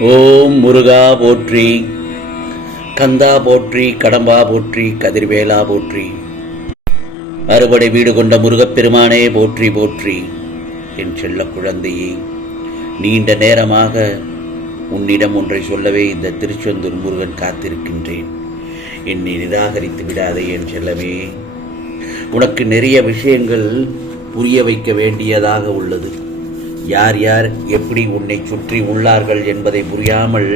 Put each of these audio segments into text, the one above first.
ஓம் முருகா போற்றி, கந்தா போற்றி, கடம்பா போற்றி, கதிர்வேலா போற்றி. அறுபடை வீடு கொண்ட முருகப்பெருமானே போற்றி போற்றி. என் செல்ல குழந்தையே, நீண்ட நேரமாக உன்னிடம் ஒன்றை சொல்லவே இந்த திருச்செந்தூர் முருகன் காத்திருக்கின்றேன். என்னை நிராகரித்து விடாதே என் செல்லமே. உனக்கு நிறைய விஷயங்கள் புரிய வைக்க வேண்டியதாக உள்ளது. யார் யார் எப்படி உன்னை சுற்றி உள்ளார்கள் என்பதை புரியாமல்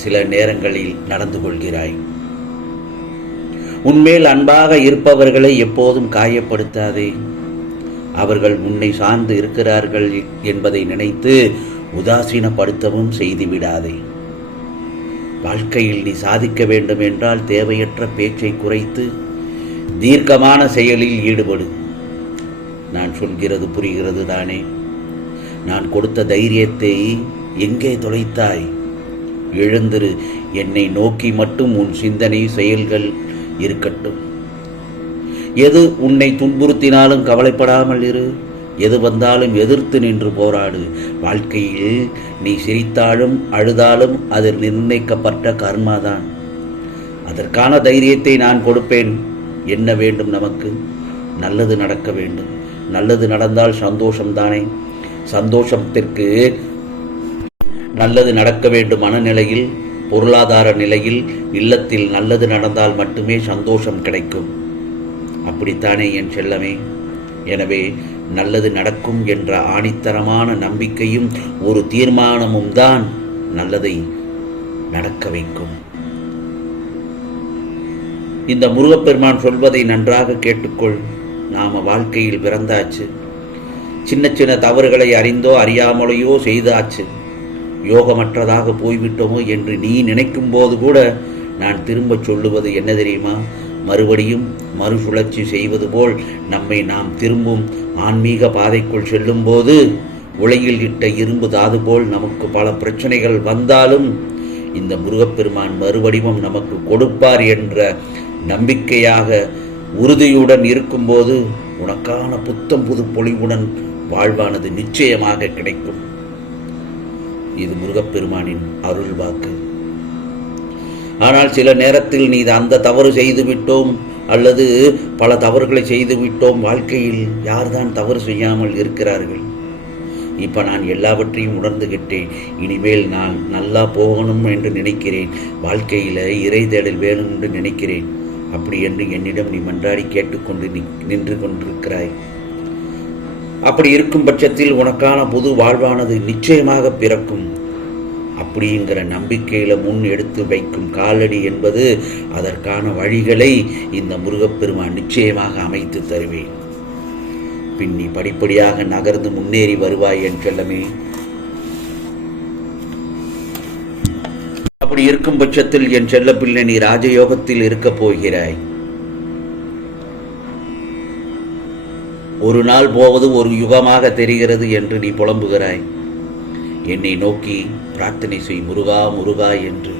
சில நேரங்களில் நடந்து கொள்கிறாய். உன்மேல் அன்பாக இருப்பவர்களை எப்போதும் காயப்படுத்தாதே. அவர்கள் உன்னை சார்ந்து இருக்கிறார்கள் என்பதை நினைத்து உதாசீனப்படுத்தவும் செய்துவிடாதே. வாழ்க்கையில் நீ சாதிக்க வேண்டும் என்றால் தேவையற்ற பேச்சை குறைத்து தீர்க்கமான செயலில் ஈடுபடு. நான் சொல்கிறது புரிகிறது தானே? நான் கொடுத்த தைரியத்தை எங்கே தொலைத்தாய்? எழுந்திரு. என்னை நோக்கி மட்டும் உன் சிந்தனை செயல்கள் இருக்கட்டும். எது உன்னை துன்புறுத்தினாலும் கவலைப்படாமல் இரு. எது வந்தாலும் எதிர்த்து நின்று போராடு. வாழ்க்கையில் நீ சிரித்தாலும் அழுதாலும் அது நிர்ணயிக்கப்பட்ட கர்மாதான். அதற்கான தைரியத்தை நான் கொடுப்பேன். என்ன வேண்டும் நமக்கு? நல்லது நடக்க வேண்டும். நல்லது நடந்தால் சந்தோஷம்தானே? சந்தோஷத்திற்கு நல்லது நடக்க வேண்டும். மனநிலையில், பொருளாதார நிலையில், இல்லத்தில் நல்லது நடந்தால் மட்டுமே சந்தோஷம் கிடைக்கும். அப்படித்தானே என் செல்லமே? எனவே நல்லது நடக்கும் என்ற ஆணித்தரமான நம்பிக்கையும் ஒரு தீர்மானமும் தான் நல்லதை நடக்க வைக்கும். இந்த முருகப்பெருமான் சொல்வதை நன்றாக கேட்டுக்கொள். நாம வாழ்க்கையில் பிறந்தாச்சு. சின்ன சின்ன தவறுகளை அறிந்தோ அறியாமலையோ செய்தாச்சு. யோகமற்றதாக போய்விட்டோமோ என்று நீ நினைக்கும் போது கூட நான் திரும்ப சொல்லுவது என்ன தெரியுமா? மறுபடியும் மறுசுழற்சி செய்வது போல் நம்மை நாம் திரும்பும் ஆன்மீக பாதைக்குள் செல்லும் போது உலையில் இட்ட இரும்பு தாது போல் நமக்கு பல பிரச்சனைகள் வந்தாலும் இந்த முருகப்பெருமான் மறுவடிவம் நமக்கு கொடுப்பார் என்ற நம்பிக்கையாக உறுதியுடன் இருக்கும்போது உனக்கான புத்தம் புது பொலிவுடன் வாழ்வானது நிச்சயமாக கிடைக்கும். இது முருகப்பெருமானின் அருள் வாக்கு. ஆனால் சில நேரத்தில் நீ அந்த தவறு செய்து விட்டோம் அல்லது பல தவறுகளை செய்து விட்டோம். வாழ்க்கையில் யார்தான் தவறு செய்யாமல் இருக்கிறார்கள்? இப்ப நான் எல்லாவற்றையும் உணர்ந்துகிட்டேன். இனிமேல் நான் நல்லா போகணும் என்று நினைக்கிறேன். வாழ்க்கையில இறை தேடல் வேணும் என்று நினைக்கிறேன். அப்படி என்று என்னிடம் நீ மன்றாடி கேட்டுக்கொண்டு நின்று கொண்டிருக்கிறாய். அப்படி இருக்கும் பட்சத்தில் உனக்கான புது வாழ்வானது நிச்சயமாக பிறக்கும். அப்படிங்கிற நம்பிக்கையில முன் எடுத்து வைக்கும் காலடி என்பது அதற்கான வழிகளை இந்த முருகப்பெருமான் நிச்சயமாக அமைத்து தருவேன். பின் நீ படிப்படியாக நகர்ந்து முன்னேறி வருவாய் என் செல்லமே. அப்படி இருக்கும் பட்சத்தில் என் செல்ல பிள்ளை நீ ராஜயோகத்தில் இருக்கப் போகிறாய். ஒரு நாள் போவது ஒரு யுகமாக தெரிகிறது என்று நீ புலம்புகிறாய். என்னை நோக்கி பிரார்த்தனை செய், முருகா முருகா என்று.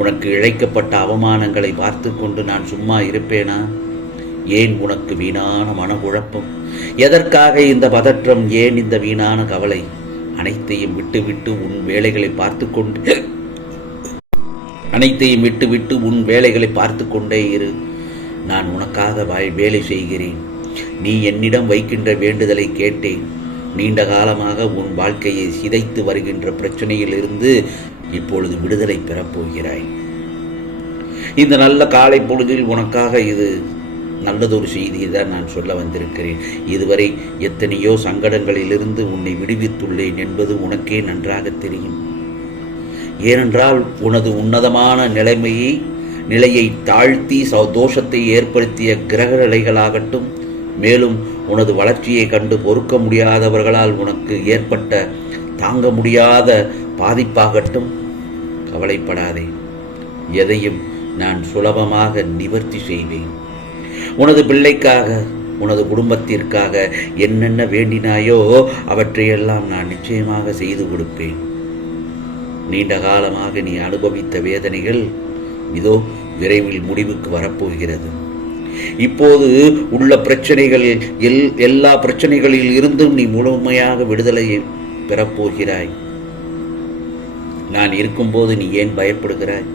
உனக்கு இழைக்கப்பட்ட அவமானங்களை பார்த்து கொண்டு நான் சும்மா இருப்பேனா? ஏன் உனக்கு வீணான மனக்குழப்பம்? எதற்காக இந்த பதற்றம்? ஏன் இந்த வீணான கவலை? அனைத்தையும் விட்டுவிட்டு உன் வேலைகளை பார்த்து கொண்டே இரு. நான் உனக்காக வேலை செய்கிறேன். நீ என்னிடம் வைக்கின்ற வேண்டுதலை கேட்டேன். நீண்ட காலமாக உன் வாழ்க்கையை சிதைத்து வருகின்ற பிரச்சனையில் இருந்து இப்பொழுது விடுதலை பெறப்போகிறாய். இந்த நல்ல காலை பொழுதில் உனக்காக இது நல்லதொரு செய்தியை தான் நான் சொல்ல வந்திருக்கிறேன். இதுவரை எத்தனையோ சங்கடங்களிலிருந்து உன்னை விடுவித்துள்ளேன் என்பது உனக்கே நன்றாக தெரியும். ஏனென்றால் உனது உன்னதமான நிலையை தாழ்த்தி தோஷத்தை ஏற்படுத்திய கிரக நிலைகளாகட்டும், மேலும் உனது வளர்ச்சியை கண்டு பொறுக்க முடியாதவர்களால் உனக்கு ஏற்பட்ட தாங்க முடியாத பாதிப்பாகட்டும், கவலைப்படாதே. எதையும் நான் சுலபமாக நிவர்த்தி செய்வேன். உனது பிள்ளைக்காக, உனது குடும்பத்திற்காக என்னென்ன வேண்டினாயோ அவற்றையெல்லாம் நான் நிச்சயமாக செய்து கொடுப்பேன். நீண்ட காலமாக நீ அனுபவித்த வேதனைகள் இதோ விரைவில் முடிவுக்கு வரப்போகிறது. இப்போது உள்ள பிரச்சனைகள் எல்லா பிரச்சனைகளில் இருந்தும் நீ முழுமையாக விடுதலை பெறப்போகிறாய். நான் இருக்கும்போது நீ ஏன் பயப்படுகிறாய்?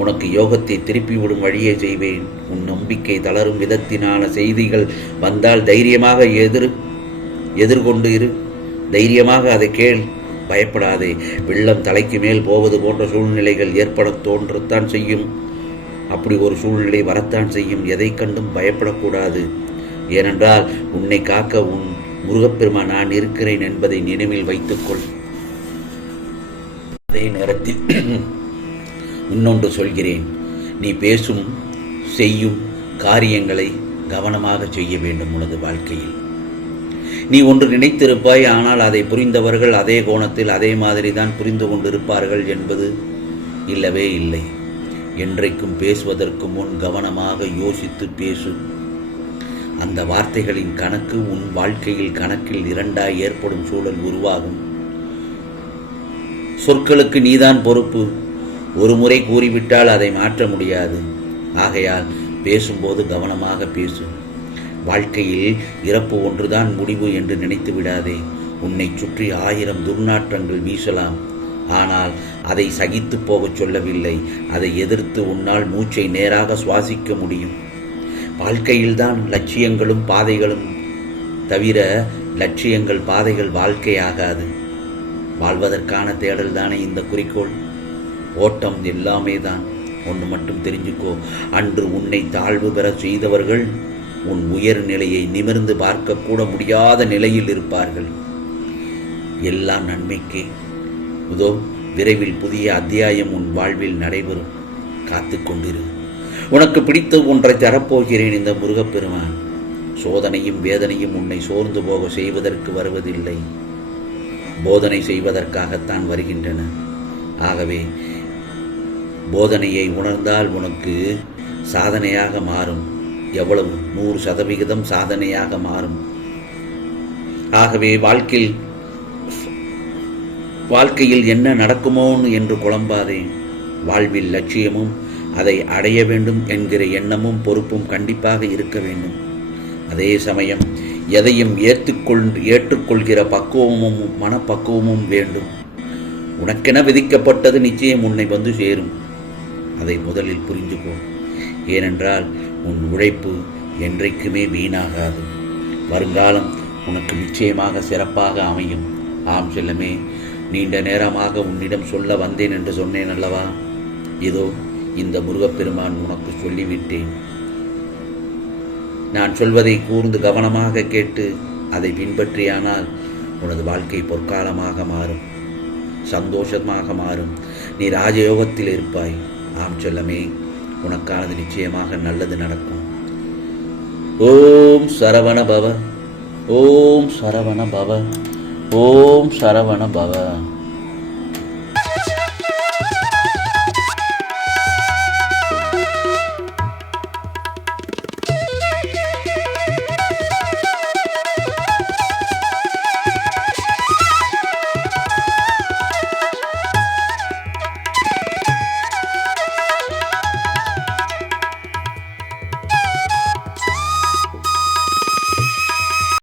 உனக்கு யோகத்தை திருப்பிவிடும் வழியை செய்வேன். உன் நம்பிக்கை தளரும் விதத்தினான செய்திகள் வந்தால் தைரியமாக எதிர்கொண்டு இரு. தைரியமாக அதை கேள். பயப்படாதே. வெள்ளம் தலைக்கு மேல் போவது போன்ற சூழ்நிலைகள் ஏற்பட தோன்றத்தான் செய்யும். அப்படி ஒரு சூழ்நிலை வரத்தான் செய்யும். எதை கண்டும் பயப்படக்கூடாது. ஏனென்றால் உன்னை காக்க உன் முருகப்பெருமான் நான் இருக்கிறேன் என்பதை நினைவில் வைத்துக்கொள். அதே நேரத்தில் இன்னொன்று சொல்கிறேன். நீ பேசும் செய்யும் காரியங்களை கவனமாக செய்ய வேண்டும். உனது வாழ்க்கையில் நீ ஒன்று நினைத்திருப்பாய், ஆனால் அதை புரிந்தவர்கள் அதே கோணத்தில் அதே மாதிரி தான் புரிந்து கொண்டிருப்பார்கள் என்பது இல்லவே இல்லை. என்றைக்கும் பேசுவதற்கு முன் கவனமாக யோசித்து பேசு. அந்த வார்த்தைகளின் கணக்கு உன் வாழ்க்கையில் கணக்கில் இரண்டாய் ஏற்படும் சூழல் உருவாகும். சொற்களுக்கு நீதான் பொறுப்பு. ஒரு முறை கூறிவிட்டால் அதை மாற்ற முடியாது. ஆகையால் பேசும்போது கவனமாக பேசு. வாழ்க்கையில் இறப்பு ஒன்றுதான் முடிவு என்று நினைத்து விடாதே. உன்னை சுற்றி 1000 துர்நாற்றங்கள் வீசலாம். ஆனால் அதை சகித்து போகச் சொல்லவில்லை. அதை எதிர்த்து உன்னால் மூச்சை நேராக சுவாசிக்க முடியும். வாழ்க்கையில்தான் லட்சியங்களும் பாதைகளும் தவிர லட்சியங்கள் பாதைகள் வாழ்க்கையாகாது. வாழ்வதற்கான தேடல் தானே இந்த குறிக்கோள். ஓட்டம் எல்லாமே தான். ஒன்று மட்டும் தெரிஞ்சுக்கோ. அன்று உன்னை தாழ்வு பெற செய்தவர்கள் உன் உயர் நிலையை நிமிர்ந்து பார்க்க கூட முடியாத நிலையில் இருப்பார்கள். எல்லாம் நன்மைக்கே. இதோ விரைவில் புதிய அத்தியாயம் உன் வாழ்வில் நடைபெறும். காத்து கொண்டிரு. உனக்கு பிடித்த ஒன்றை தரப்போகிறேன். இந்த முருகப்பெருமான் சோதனையும் வேதனையும் உன்னை சோர்ந்து போக செய்வதற்கு வருவதில்லை, போதனை செய்வதற்காகத்தான் வருகின்றன. ஆகவே போதனையை உணர்ந்தால் உனக்கு சாதனையாக மாறும். எவ்வளவு? 100% சாதனையாக மாறும். ஆகவே வாழ்க்கையில் என்ன நடக்குமோ என்று குழம்பாதே. வாழ்வில் லட்சியமும் அதை அடைய வேண்டும் என்கிற எண்ணமும் பொறுப்பும் கண்டிப்பாக இருக்க வேண்டும். அதே சமயம் எதையும் ஏற்றுக்கொள்கிற பக்குவமும் மனப்பக்குவமும் வேண்டும். உனக்கென விதிக்கப்பட்டது நிச்சயம் உன்னை வந்து சேரும். அதை முதலில் புரிந்துகோ. ஏனென்றால் உன் உழைப்பு என்றைக்குமே வீணாகாது. வருங்காலம் உனக்கு நிச்சயமாக சிறப்பாக அமையும். ஆம் செல்லமே, நீண்ட நேரமாக உன்னிடம் சொல்ல வந்தேன் என்று சொன்னேன் அல்லவா? இதோ இந்த முருகப்பெருமான் உனக்கு சொல்லிவிட்டேன். நான் சொல்வதை கூர்ந்து கவனமாக கேட்டு அதை பின்பற்றியானால் உனது வாழ்க்கை பொற்காலமாக மாறும், சந்தோஷமாக மாறும். நீ ராஜயோகத்தில் இருப்பாய். ஆம் செல்லமே, உனக்கானது நிச்சயமாக நல்லது நடக்கும். ஓம் சரவண பவ, ஓம் சரவண பவ, ஓம் சரவண பவ.